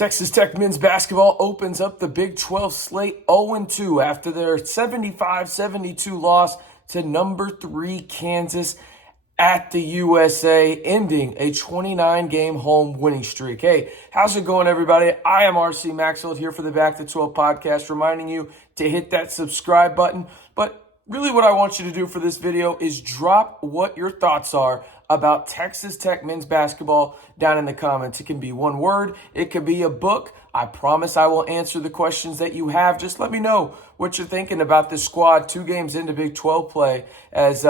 Texas Tech men's basketball opens up the Big 12 slate 0-2 after their 75-72 loss to number 3 Kansas at the USA, ending a 29-game home winning streak. Hey, how's it going, everybody? I am RC Maxfield here for the Back to 12 podcast, reminding you to hit that subscribe button. But really what I want you to do for this video is drop what your thoughts are about Texas Tech men's basketball down in the comments. It can be one word. It could be a book. I promise I will answer the questions that you have. Just let me know what you're thinking about this squad 2 games into Big 12 play, as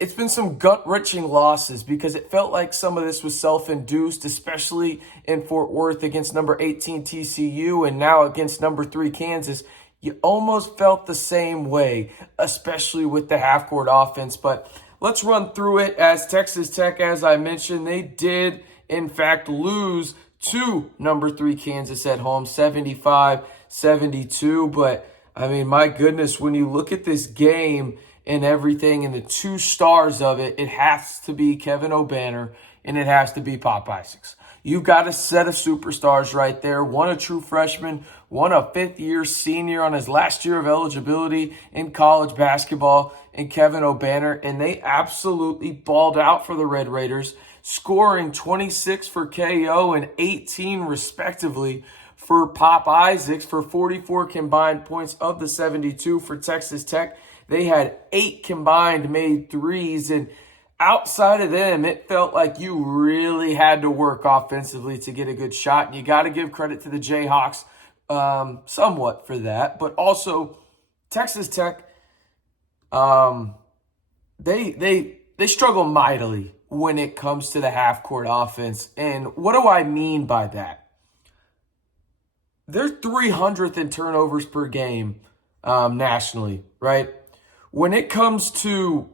it's been some gut-wrenching losses because it felt like some of this was self-induced, especially in Fort Worth against number 18 TCU and now against number 3 Kansas. You almost felt the same way, especially with the half-court offense. But let's run through it. As Texas Tech, as I mentioned, they did, in fact, lose to number 3 Kansas at home, 75-72. But, I mean, my goodness, when you look at this game and everything and the 2 stars of it, it has to be Kevein Obanor and it has to be Pop Isaacs. You've got a set of superstars right there. One a true freshman, one a fifth-year senior on his last year of eligibility in college basketball, and Kevein Obanor, and they absolutely balled out for the Red Raiders, scoring 26 for KO and 18 respectively for Pop Isaacs for 44 combined points of the 72 for Texas Tech. They had 8 combined made threes, and outside of them, it felt like you really had to work offensively to get a good shot. And you got to give credit to the Jayhawks somewhat for that. But also, Texas Tech, they struggle mightily when it comes to the half-court offense. And what do I mean by that? They're 300th in turnovers per game nationally, right? When it comes to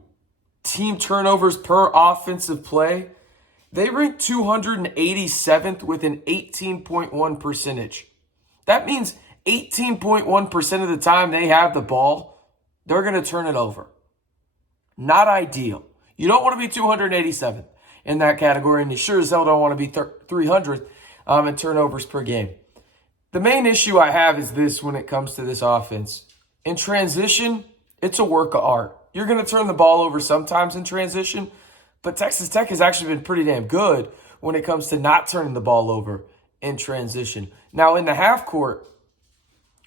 team turnovers per offensive play, they rank 287th with an 18.1 percentage. That means 18.1% of the time they have the ball, they're going to turn it over. Not ideal. You don't want to be 287th in that category, and you sure as hell don't want to be 300th in turnovers per game. The main issue I have is this when it comes to this offense. In transition, it's a work of art. You're going to turn the ball over sometimes in transition, but Texas Tech has actually been pretty damn good when it comes to not turning the ball over in transition. Now, in the half court,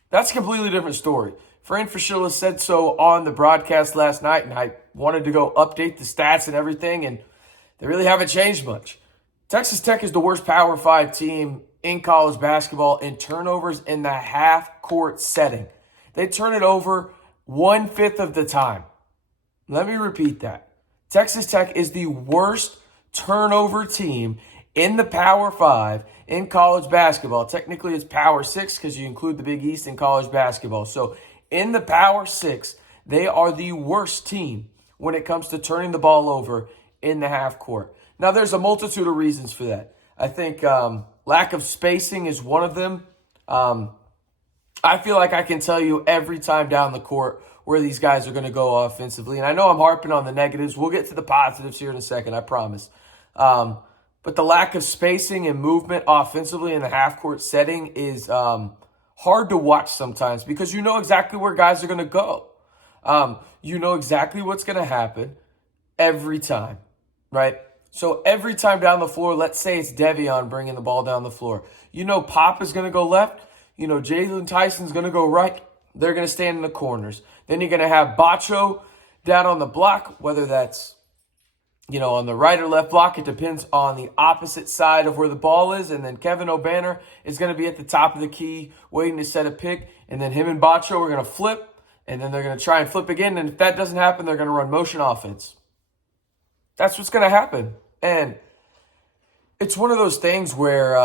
that's a completely different story. Fran Fraschilla said so on the broadcast last night, and I wanted to go update the stats and everything, and they really haven't changed much. Texas Tech is the worst Power 5 team in college basketball in turnovers in the half-court setting. They turn it over 1/5 of the time. Let me repeat that. Texas Tech is the worst turnover team in the Power 5 in college basketball. Technically, it's Power 6 because you include the Big East in college basketball. So in the Power 6, they are the worst team when it comes to turning the ball over in the half court. Now, there's a multitude of reasons for that. I think lack of spacing is one of them. I feel like I can tell you every time down the court where these guys are going to go offensively. And I know I'm harping on the negatives. We'll get to the positives here in a second, I promise. But the lack of spacing and movement offensively in the half-court setting is hard to watch sometimes because you know exactly where guys are going to go. You know exactly what's going to happen every time, right? So every time down the floor, let's say it's Devion bringing the ball down the floor. You know Pop is going to go left. You know, Jaylon Tyson's going to go right. They're going to stand in the corners. Then you're going to have Bacho down on the block, whether that's, you know, on the right or left block. It depends on the opposite side of where the ball is. And then Kevein Obanor is going to be at the top of the key waiting to set a pick. And then him and Bacho are going to flip. And then they're going to try and flip again. And if that doesn't happen, they're going to run motion offense. That's what's going to happen. And it's one of those things where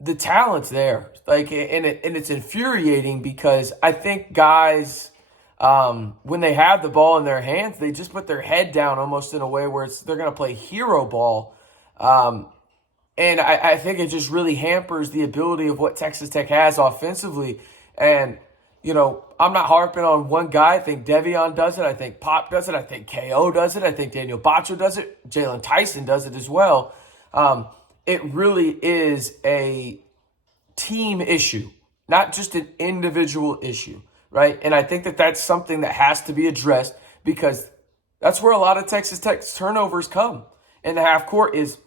the talent's there, like, and it's infuriating because I think guys, when they have the ball in their hands, they just put their head down almost in a way where they're going to play hero ball, and I think it just really hampers the ability of what Texas Tech has offensively. And you know, I'm not harping on one guy. I think Devion does it. I think Pop does it. I think KO does it. I think Daniel Bacho does it. Jaylon Tyson does it as well. It really is a team issue, not just an individual issue, right? And I think that that's something that has to be addressed because that's where a lot of Texas Tech's turnovers come in the half court is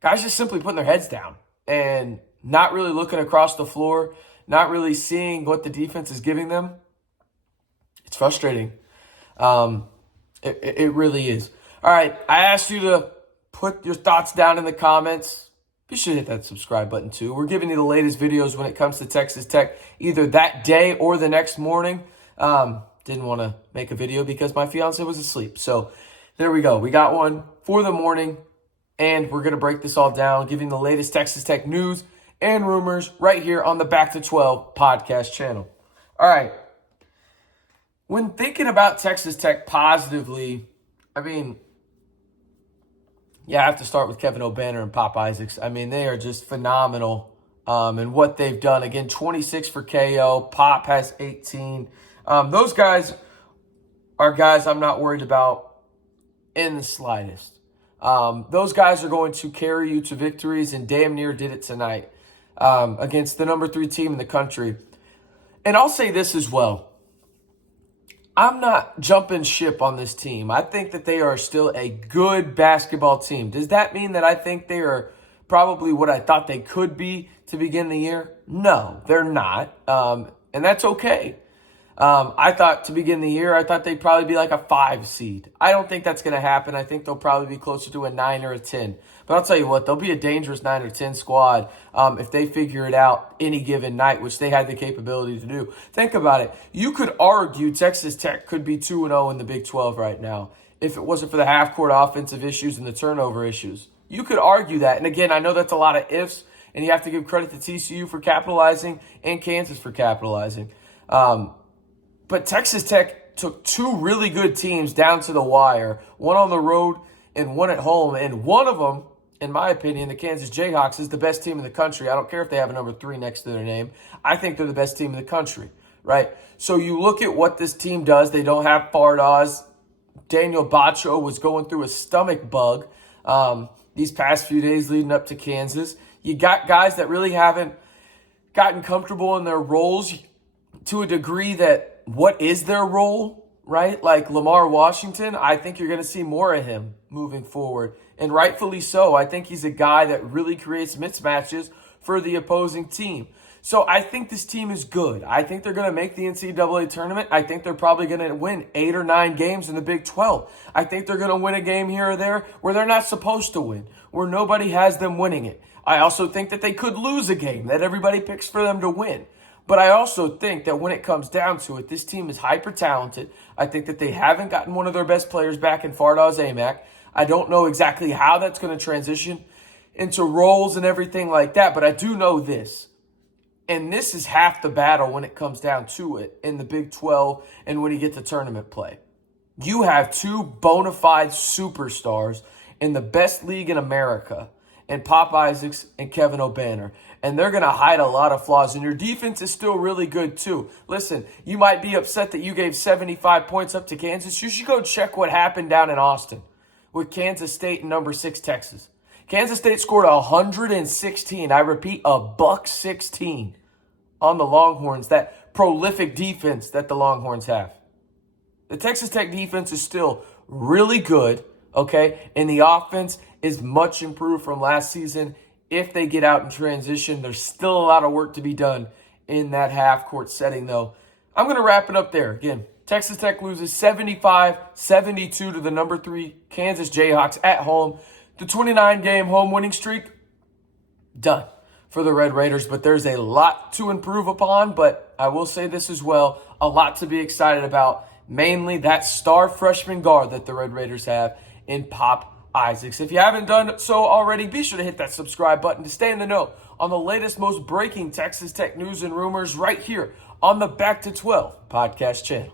guys just simply putting their heads down and not really looking across the floor, not really seeing what the defense is giving them. It's frustrating. It really is. All right, I asked you to put your thoughts down in the comments. Be sure to hit that subscribe button too. We're giving you the latest videos when it comes to Texas Tech, either that day or the next morning. Didn't want to make a video because my fiance was asleep. So there we go. We got one for the morning, and we're going to break this all down, giving the latest Texas Tech news and rumors right here on the Back to 12 podcast channel. All right. When thinking about Texas Tech positively, I mean, yeah, I have to start with Kevein Obanor and Pop Isaacs. I mean, they are just phenomenal in what they've done. Again, 26 for KO. Pop has 18. Those guys are guys I'm not worried about in the slightest. Those guys are going to carry you to victories and damn near did it tonight against the number 3 team in the country. And I'll say this as well. I'm not jumping ship on this team. I think that they are still a good basketball team. Does that mean that I think they are probably what I thought they could be to begin the year? No, they're not. And that's okay. I thought to begin the year, I thought they'd probably be like a 5 seed. I don't think that's going to happen. I think they'll probably be closer to a 9 or a 10. But I'll tell you what, they'll be a dangerous 9 or 10 squad if they figure it out any given night, which they had the capability to do. Think about it. You could argue Texas Tech could be 2-0 in the Big 12 right now if it wasn't for the half-court offensive issues and the turnover issues. You could argue that. And again, I know that's a lot of ifs, and you have to give credit to TCU for capitalizing and Kansas for capitalizing. But Texas Tech took 2 really good teams down to the wire, one on the road and one at home. And one of them, in my opinion, the Kansas Jayhawks, is the best team in the country. I don't care if they have a number 3 next to their name. I think they're the best team in the country, right? So you look at what this team does. They don't have Fardaws. Daniel Bacho was going through a stomach bug these past few days leading up to Kansas. You got guys that really haven't gotten comfortable in their roles to a degree that what is their role, right? Like Lamar Washington, I think you're going to see more of him moving forward. And rightfully so. I think he's a guy that really creates mismatches for the opposing team. So I think this team is good. I think they're going to make the NCAA tournament. I think they're probably going to win 8 or 9 games in the Big 12. I think they're going to win a game here or there where they're not supposed to win, where nobody has them winning it. I also think that they could lose a game that everybody picks for them to win. But I also think that when it comes down to it, this team is hyper-talented. I think that they haven't gotten one of their best players back in Fardaws Aimaq. I don't know exactly how that's going to transition into roles and everything like that, but I do know this. And this is half the battle when it comes down to it in the Big 12 and when you get to tournament play. You have 2 bona fide superstars in the best league in America, and Pop Isaacs and Kevein Obanor. And they're going to hide a lot of flaws. And your defense is still really good, too. Listen, you might be upset that you gave 75 points up to Kansas. You should go check what happened down in Austin with Kansas State and number 6 Texas. Kansas State scored 116. I repeat, $116 on the Longhorns. That prolific defense that the Longhorns have. The Texas Tech defense is still really good, okay? And the offense is much improved from last season. If they get out in transition, there's still a lot of work to be done in that half-court setting, though. I'm going to wrap it up there. Again, Texas Tech loses 75-72 to the number 3 Kansas Jayhawks at home. The 29-game home winning streak, done for the Red Raiders. But there's a lot to improve upon. But I will say this as well, a lot to be excited about. Mainly that star freshman guard that the Red Raiders have in Pop Isaacs. If you haven't done so already, be sure to hit that subscribe button to stay in the know on the latest, most breaking Texas Tech news and rumors right here on the Back to 12 podcast channel.